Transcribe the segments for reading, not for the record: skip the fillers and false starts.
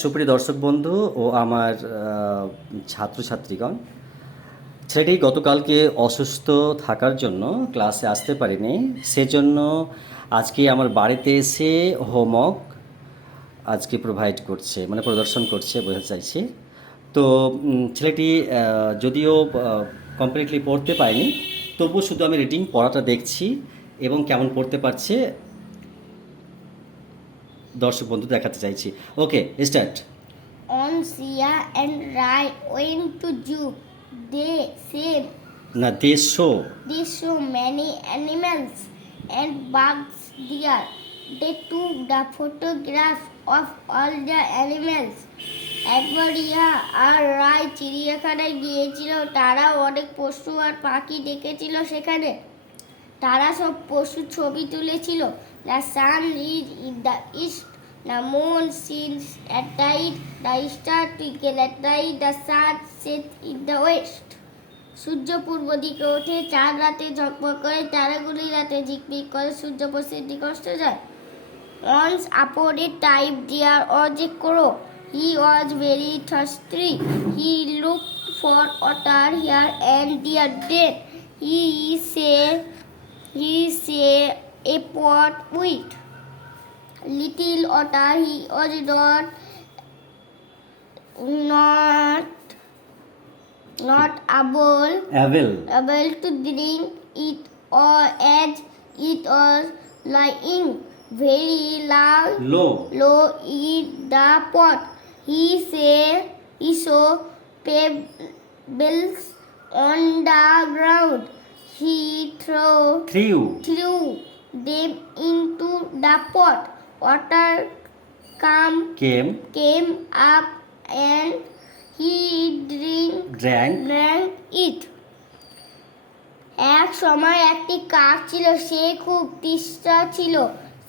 সুপ্রিয় দর্শক বন্ধু ও আমার ছাত্রছাত্রীগণ, ছেলেটি গতকালকে অসুস্থ থাকার জন্য ক্লাসে আসতে পারেনি। সেজন্য আজকে আমার বাড়িতে এসে হোমওয়ার্ক আজকে প্রোভাইড করছে, মানে প্রদর্শন করছে বোঝাতে চাইছি। তো ছেলেটি যদিও কমপ্লিটলি পড়তে পারেনি, তবুও শুধু আমি রিডিং পড়াটা দেখছি এবং কেমন পড়তে পারছে দর্শক বন্ধু দেখাতে চাইছি। ওকে, start. On Sia and Rai went to zoo. They said না, দেশো। they saw many animals and bugs there. They took the photographs of all the animals. একবার ইয়া আর রায় চিড়িয়াখানায় গিয়েছিল। তারা অনেক পশু আর পাখি দেখেছিল সেখানে। তারা সব পশু ছবি তুলেছিল। The sun is in the east. The moon shines at night. The stars twinkle at night. The sun sets in the west. সূর্য পূর্ব দিকে ওঠে, চাঁদ রাতে ঝকমক করে, তারাগুলি রাতে ঝিকমিক করে, সূর্য পশ্চিম দিকে অস্ত যায়। Once upon a time there was a crow. He was very thirsty. He looked for water here and there. Then he saw a pot with little water. He was not able to drink it, or as it was lying very low in the pot. He saw pebbles on the ground. He threw them into the pot. Water came up and he drank it. এক সময় একটি কাক ছিল। সে খুব তৃষ্ণা ছিল।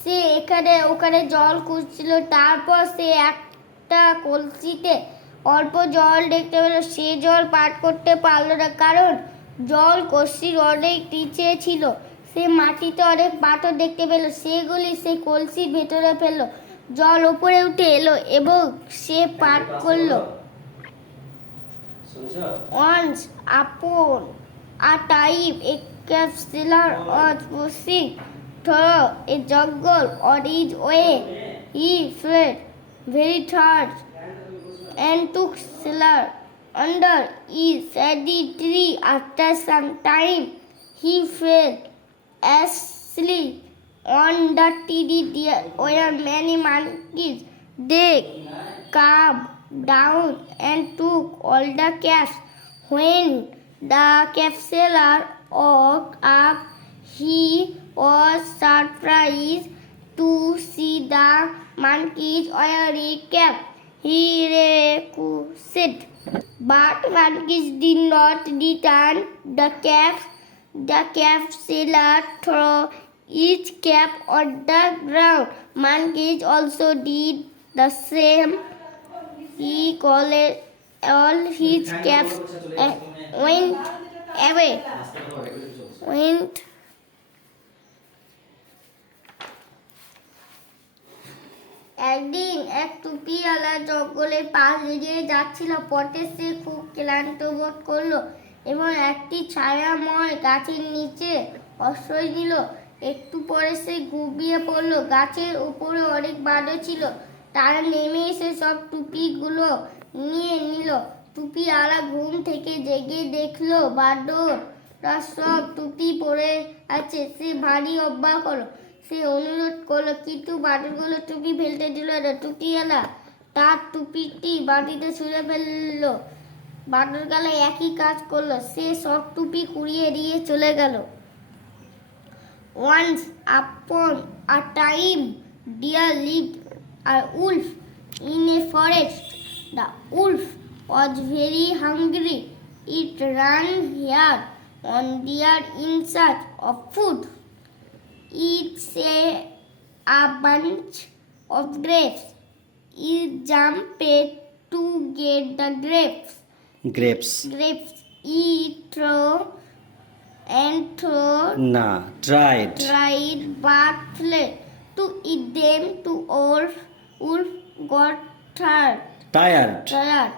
সে এখানে ওখানে জল খুঁজছিল। তারপর সে একটা কলসিতে অল্প জল দেখতে পেল। সে জল পান করতে পারল না, কারণ জল কলসির অনেক নিচে ছিল। সে মাটিতে অনেক পাথর দেখতে পেল। সেগুলি সে কলসির ভেতরে ফেলল। জল উপরে উঠে এলো এবং সে পান করলো। Once upon a time, a cave sailor was passing through a jungle. On his way, he felt very tired and took shelter under a shady tree. After some time, he fell asleep on the tree. There were many monkeys. They came down and took all the caps. When the cave sailor woke up, he was surprised to see the monkeys wearing caps. He requested, but monkeys did not return the caps. The cave sailor threw each cap on the ground. Monkeys also did the same. He called all his caps and went away. একদিন এক টুপিওয়ালা জঙ্গলের পাশ দিয়ে যাচ্ছিল। পথে সে খুব ক্লান্ত বোধ করলো এবং একটি ছায়াময় গাছের নিচে আশ্রয় নিল। একটু পরে সে ঘুমিয়ে পড়লো। গাছের উপরে অনেক বাদর ছিল। তারা নেমে এসে সব টুপিগুলো নিয়ে নিল। টুপিওয়ালা ঘুম থেকে জেগে দেখলো বাদররা সব টুপি পরে আছে। সে ভারী অবাক হলো। সে অনুরোধ করলো, কিন্তু বাদরগুলো টুপি ফেলতে দিল না। টুপিওয়ালা তার টুপিটি মাটিতে ছুঁড়ে ফেললো। বাদরগুলো একই কাজ করলো। সে সব টুপি কুড়িয়ে দিয়ে চলে গেল। Once upon a time there lived a wolf in a forest. The wolf was very hungry. It ran here and there in search of food. It saw a bunch of grapes. It jumped to get the grapes. It tried but failed to eat them. To wolf got tired tired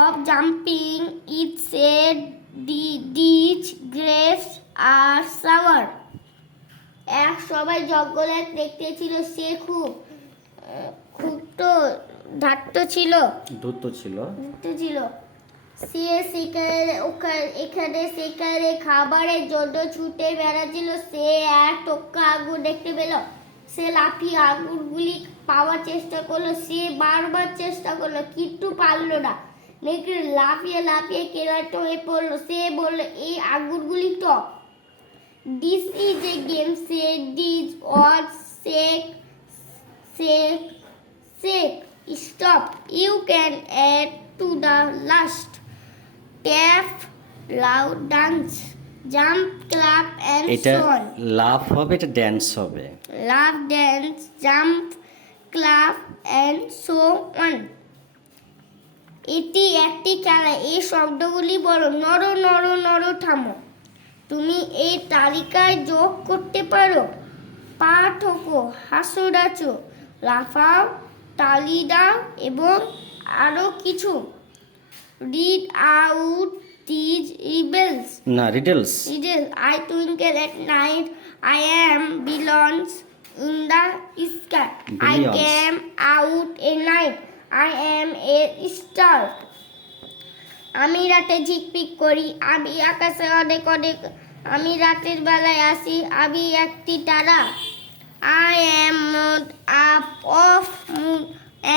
of jumping. It said these grapes are sour. এক সবাই জঙ্গলে দেখতে ছিল, সে খুব তো ধাট্ট ছিল, দ্রুত ছিল। সে এখানে সেখানে খাবারের জন্য ছুটে বেড়াচ্ছিল। সে এক টোকা আগুন দেখতে পেল। সে লাফিয়ে আগুনগুলি পাওয়ার চেষ্টা করলো। সে বারবার চেষ্টা করলো কিন্তু পারলো না। নেকড়ে লাফিয়ে লাফিয়ে ক্লান্ত হয়ে পড়লো। সে বলল, এই আগুনগুলি টক। This is a game, said this was shake. Stop. You can add to the last. Tap, loud dance, jump, clap and এটা so on. লাফ হবে, এটা ড্যান্স হবে। Laugh, dance, jump, clap and so on. এটি একটি খেলা। এই শব্দগুলি বলো, নড়ো নড়ো নড়ো থামো। তুমি এই তালিকায় যোগ করতে পারো। পা ঠোকো, হাসো ডাচো, লাফাও, তালি দাও এবং আরো কিছু। Read out these রিবেলস। না, riddles. I twinkle at night. I am belongs in the sky. I Billions. came out at night. I am a star. আমি রাতে ঝিকপিক করি, আমি আকাশে অনেক অনেক, আমি রাতের বেলায় আসি, আমি একটি তারা। I am made up of moon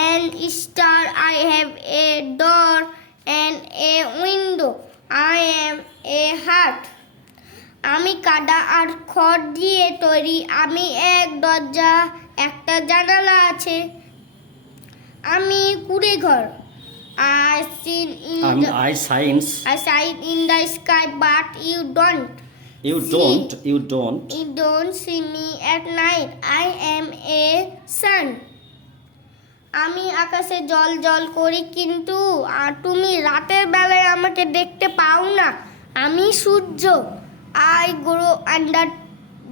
and star. I have a door and a window. I am a heart. আমি কাদা আর খড় দিয়ে তৈরি, আমি এক দরজা, একটা জানালা আছে। আমি কুড়ে ঘর। I sit in the sky, but you don't. You don't see me at night. I am a sun. আমি আকাশে জল জল করি কিন্তু তুমি রাতের বেলায় আমাকে দেখতে পাও না। আমি সূর্য। I grow under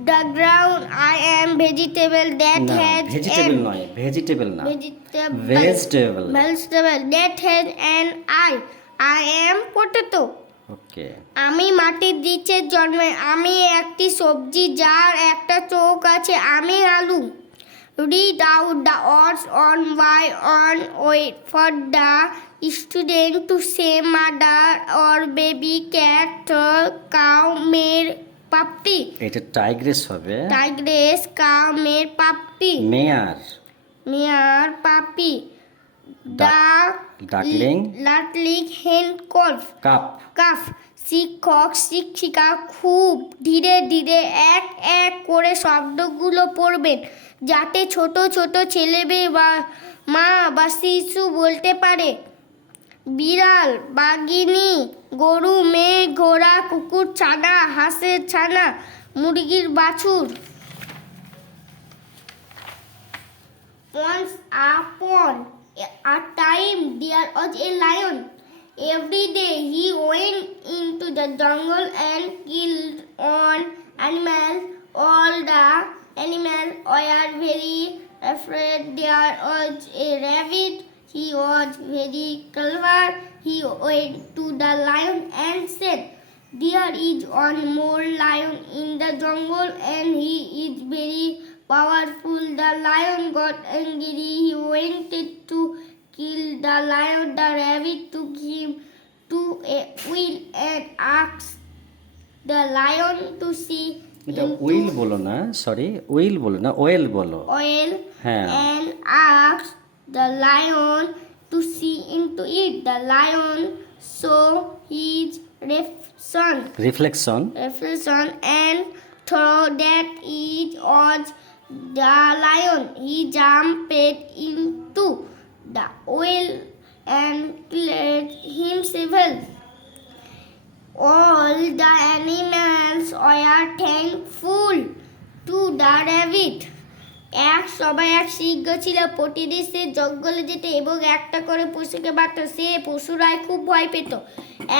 the ground. I am vegetable that has vegetable that has an eye. I am potato. ওকে। আমি মাটির নিচে জন্মে, আমি একটি সবজি যার একটা চোখ আছে, আমি আলু। Read out the odds on why on wait for the student to say mother or baby cat or cow mare puppy. এটা টাইগ্রেস হবে। Tigress, cow mare puppy. Mare puppy. Duckling. hen calf. Calf. শিক্ষক শিক্ষিকা খুব ধীরে ধীরে এক এক করে শব্দগুলো পড়বেন যাতে ছোট ছোট ছেলে বা মা বা শিশু বলতে পারে। বিড়াল, বাঘিনী, গরু, মেয়ে, ঘোড়া, কুকুর, ছানা, হাঁসের ছানা, মুরগির বাছুর। Once upon a time there was a lion. Every day he went into the jungle and killed on animals. All the animals were very afraid. There was a rabbit. He was very clever. He went to the lion and said, there is one more lion in the jungle and he is very powerful. The lion got angry. He wanted to kill the lion. The rabbit took him to a wheel and asked the lion to see এটা will বলো না, sorry will বলো না, well বলো। oil হ্যাঁ। and asked the lion to see into it. The lion saw his reflection and thought that it was the lion. He jumped into the well and cleared himself. All the animals were thankful to the rabbit. সবাই এক সিংহ ছিল, প্রতিদিন সে জঙ্গলে যেত এবং একটা করে পশুকে মারত। সে পশুরাই খুব ভয় পেত।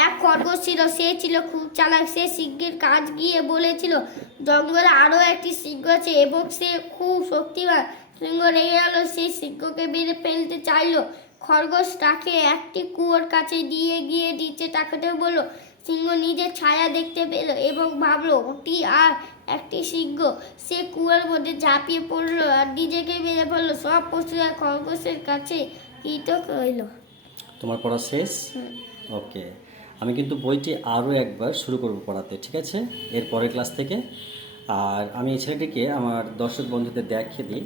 এক খরগোশ ছিল, সে ছিল খুব চালাক। সে সিংহের কাছে গিয়ে বলেছিল, জঙ্গলে আরো একটি সিংহ আছে এবং সে খুব শক্তিমান, সিংহ রেগে গেল, সে সিংহকে মেরে ফেলতে চাইলো। খরগোশ তাকে একটি কুয়োর কাছে দিয়ে গিয়ে নিচে তাকাতে বলল। সিংহ নিজের ছায়া দেখতে পেল এবং ভাবলো ওটি আর একটি সিংহ। সে কুয়োর মধ্যে ঝাঁপিয়ে পড়লো আর নিজেকে মেরে ফেললো। সব পশুরা খরগোশের কাছে কৃতজ্ঞ হইল। তোমার পড়া শেষ? ওকে, আমি কিন্তু বইটি আরও একবার শুরু করব পড়াতে, ঠিক আছে, এর পরের ক্লাস থেকে। আর আমি এই ছেলেটিকে আমার দর্শক বন্ধুদের দেখিয়ে দিই।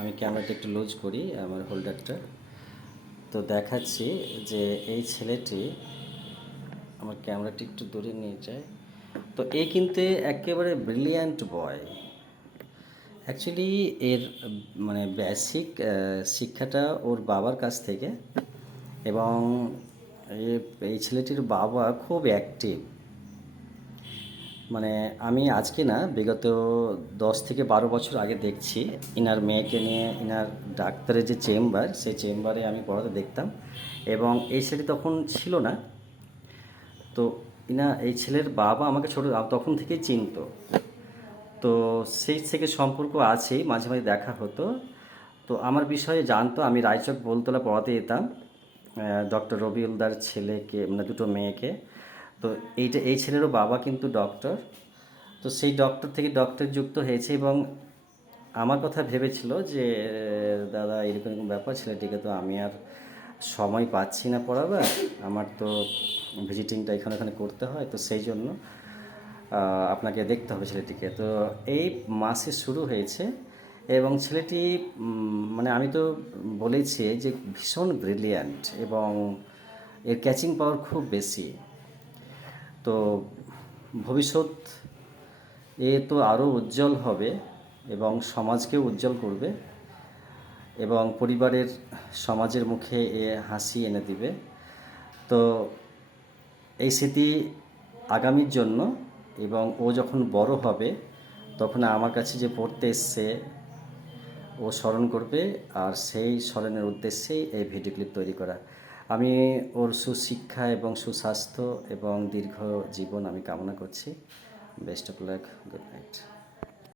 আমি ক্যামেরাটা একটু লুজ করি, আমার হোল্ডারটা তো দেখাচ্ছি যে এই ছেলেটি, আমার ক্যামেরাটি একটু দূরে নিয়ে যায়। তো এ কিন্তু একেবারে ব্রিলিয়ান্ট বয়। অ্যাকচুয়ালি এর মানে বেসিক শিক্ষাটা ওর বাবার কাছ থেকে, এবং এই ছেলেটির বাবা খুব অ্যাক্টিভ। মানে আমি আজকে না, বিগত 10 থেকে 12 বছর আগে দেখছি ইনার মেয়েকে নিয়ে ইনার ডাক্তারের যে চেম্বার, সেই চেম্বারে আমি পড়াতে দেখতাম, এবং এই ছেলেটি তখন ছিল না। তো এই ছেলের বাবা আমাকে ছোটো তখন থেকেই চিনতো। তো সেই থেকে সম্পর্ক আছেই, মাঝে মাঝে দেখা হতো। তো আমার বিষয়ে জানতো। আমি রায়চক বোলতলা পড়াতে যেতাম ডক্টর রবিউলদার ছেলেকে, মানে দুটো মেয়েকে। তো এই ছেলেরও বাবা কিন্তু ডক্টর। তো সেই ডক্টর থেকে ডক্টর যুক্ত হয়েছে, এবং আমার কথা ভেবেছিল যে দাদা এরকম এরকম ব্যাপার, ছেলেটিকে তো আমি আর সময় পাচ্ছি না পড়াবার, আমার তো ভিজিটিংটা এখানে ওখানে করতে হয়, তো সেই জন্য আপনাকে দেখতে হবে ছেলেটিকে। তো এই মাসে শুরু হয়েছে, এবং ছেলেটি মানে আমি তো বলেছি যে ভীষণ ব্রিলিয়ান্ট, এবং এর ক্যাচিং পাওয়ার খুব বেশি। তো ভবিষ্যৎ এ তো আরও উজ্জ্বল হবে, এবং সমাজকেও উজ্জ্বল করবে, এবং পরিবারের সমাজের মুখে এ হাসি এনে দিবে। তো এই স্মৃতি আগামীর জন্য, এবং ও যখন বড় হবে তখন আমার কাছে যে পড়তে এসছে ও স্মরণ করবে, আর সেই স্মরণের উদ্দেশ্যেই এই ভিডিও ক্লিপ তৈরি করা। আমি ওর সুশিক্ষা এবং সুস্বাস্থ্য এবং দীর্ঘ জীবন আমি কামনা করছি। Best of luck, good night.